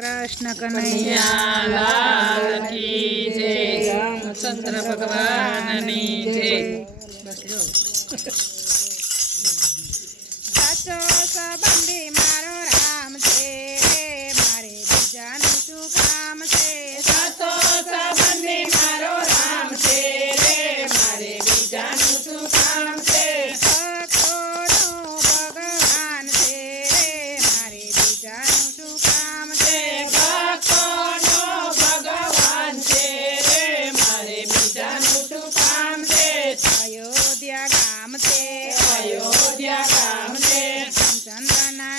કૃષ્ણ કનૈયા લાલ કી જય, રામચંદ્ર ભગવાનની જય. બસ જો સાચો સંબંધી મારો રામ છે, મારે બીજાનું શું કામ છે. સાચો સંબંધી મારો રામ છે રે, મારે બીજાનું શું કામ છે. ભક્તોનો ભગવાન છે, મારે બીજાનું શું કામ છે. ભક્તોનો ભગવાન છે રે, મારે બીજાનું શું કામ છે. અયોધ્યા ગામ છે, અયોધ્યા ગામ છે, રામચંદ્રના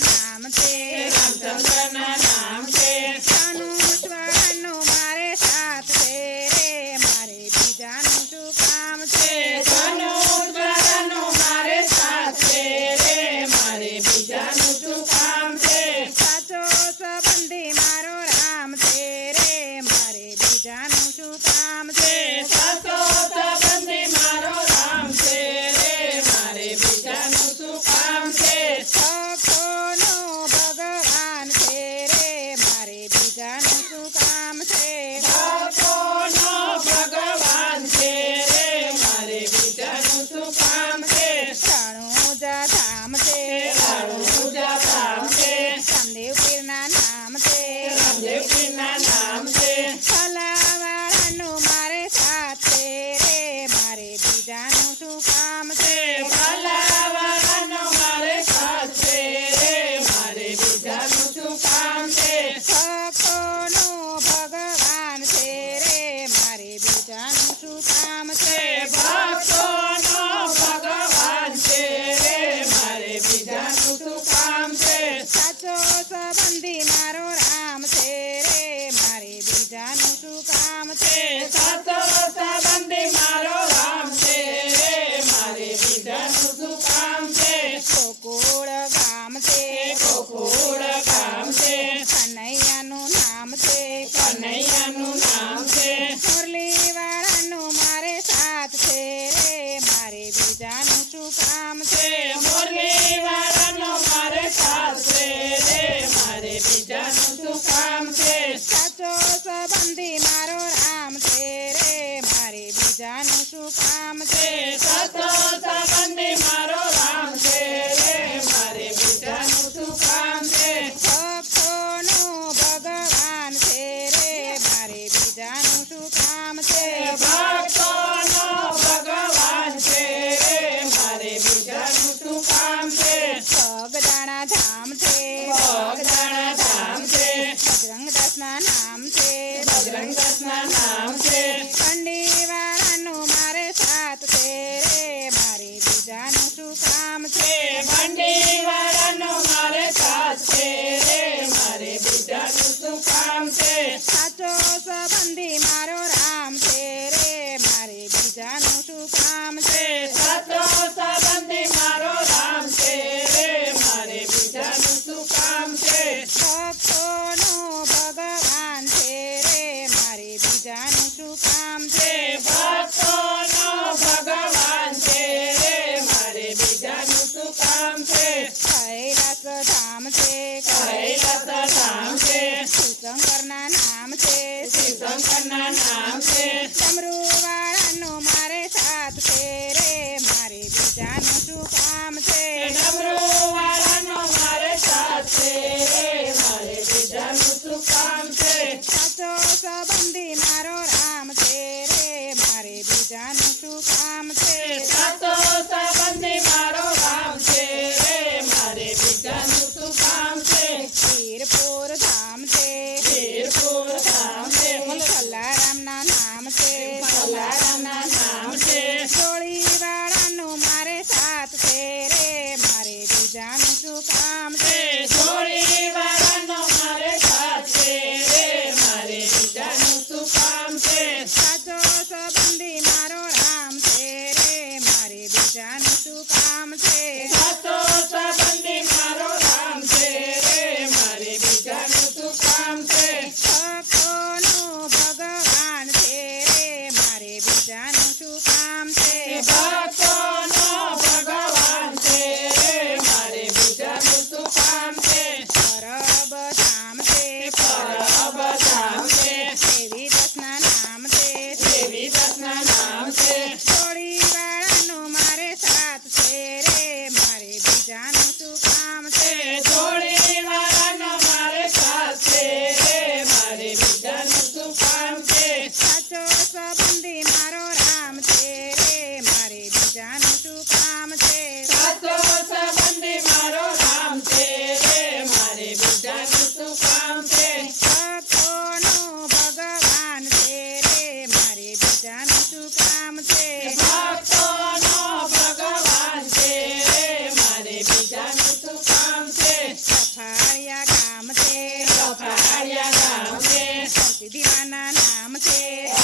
દીવાના નામ છે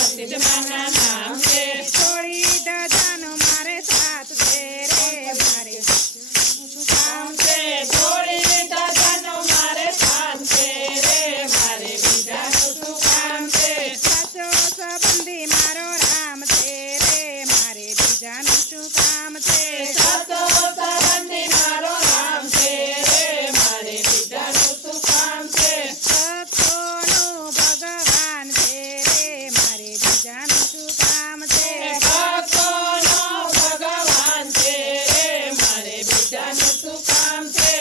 સિદ્ધમાના નામ છે થોડી ધજાનો મારે સાથ છે રે મારે કામ છે થોડી દાદાનો મારે સાથ છે રે મારે બીજાનું શું કામ છે સાચો સંબંધી મારો રામ છે રે મારે બીજાનું શું કામ છે સાચો સંબંધી મારો રામ છે રે મારે બીજાનું શું કામ છે ભક્તોનું ભગવાન છે રે મારે બીજાનું શું કામ છે ભક્તોનો ભગવાન છે રે મારે બીજાનું શું કામ છે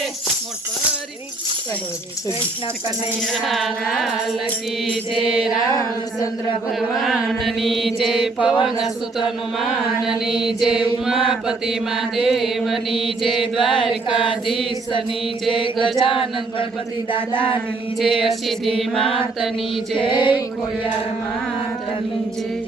લાલ કી જય રામચંદ્ર ભગવાનની જય પવન સુત હનુમાનની જય ઉમાપતિ મહાદેવની જય દ્વારકાધીશની જય ગજાનન ગણપતિ દાદાની જય સિદ્ધિ માતની જય ખોડિયાર માતની જય